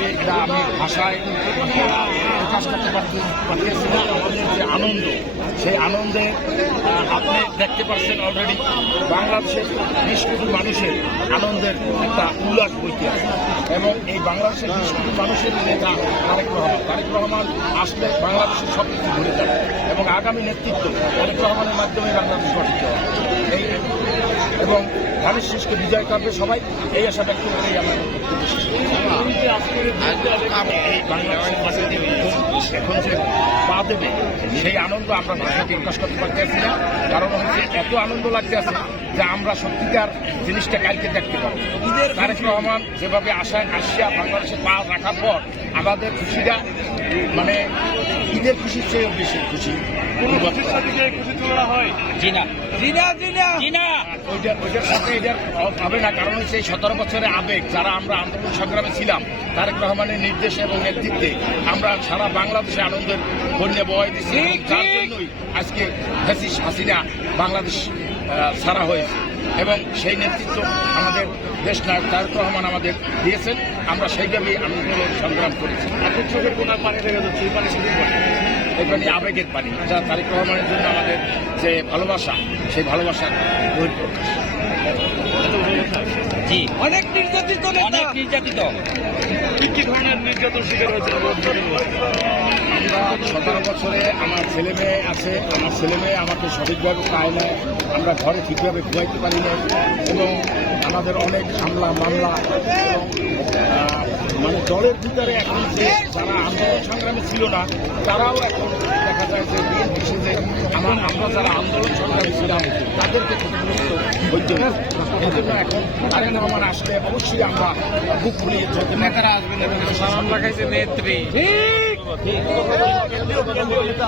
যে এটা আমি ভাষায় প্রকাশ করতে পারতেছি না। আমাদের যে আনন্দ, সেই আনন্দে আপনি দেখতে পাচ্ছেন অলরেডি বাংলাদেশের 20 কোটি মানুষের আনন্দের একটা উল্লাস বইতে আছে। এবং এই বাংলাদেশের 20 কোটি মানুষের নেতা তারেক রহমান আসলে বাংলাদেশের সব কিছু ঘুরে যাবে এবং আগামী নেতৃত্ব তারেক রহমানের মাধ্যমে বাংলাদেশ গঠিত হবে। এই এবং ধানের শেষকে বিজয় করবে সবাই, এই আশা ব্যক্ত করেই আমার এই বাংলাদেশের এখন যে পা দেবে সেই আনন্দ আমরা ভাষায় প্রকাশ করতে পারতেছি না। কারণ হচ্ছে এত আনন্দ লাগতে আছে যে আমরা সত্যিকার জিনিসটা কালকে দেখতে পাবো। তারেক রহমান যেভাবে আসিয়া বাংলাদেশে পা রাখার পর আমাদের খুশিটা মানে ঈদের খুশির চেয়ে বেশি খুশি। ওইটার সাথে এটার হবে না, কারণ হচ্ছে এই 17 বছরের আবেগ যারা আমরা আন্দোলন সংগ্রামে ছিলাম তারেক রহমানের নির্দেশে এবং নেতৃত্বে আমরা সারা বাংলাদেশে আনন্দের বন্যা বয় দিচ্ছি। যার জন্যই আজকে ফ্যাসিস্ট হাসিনা বাংলাদেশ ছাড়া হয়েছে এবং সেই নেতৃত্ব আমাদের দেশ নায়ক তারেক রহমান আমাদের দিয়েছেন। আমরা সেইভাবেই আন্দোলন সংগ্রাম করেছি। এখন চোখের কোনায় পানি দেখা যাচ্ছে, এই পানি এই পানি আবেগের পানি, যা তারেক রহমানের জন্য আমাদের যে ভালোবাসা, সেই ভালোবাসার বহিঃপ্রকাশ। জি, অনেক নির্যাতিত কি ধরনের নির্যাতন শিকার হয়েছে? আমরা 17 বছরে আমার ছেলে মেয়ে আছে, আমার ছেলে মেয়ে আমাকে সঠিকভাবে পায় না, আমরা ঘরে ঠিকভাবে ঘুমাইতে পারি না এবং আমাদের অনেক হামলা মামলা এবং মানে দলের ভিতরে এখন যে যারা আন্দোলন সংগ্রামে ছিল না তারাও এখন দেখা যায় যে বিএনপি যে আমরা যারা আন্দোলন সংগ্রামে ছিলাম তাদেরকে ক্ষতিগ্রস্ত হইতে এই জন্য এখন তারেক রহমান আসলে অবশ্যই আমরা বুক ফুলিয়ে যত নেতারা আসবেন এবং সালাম লাগাইছে নেত্রী।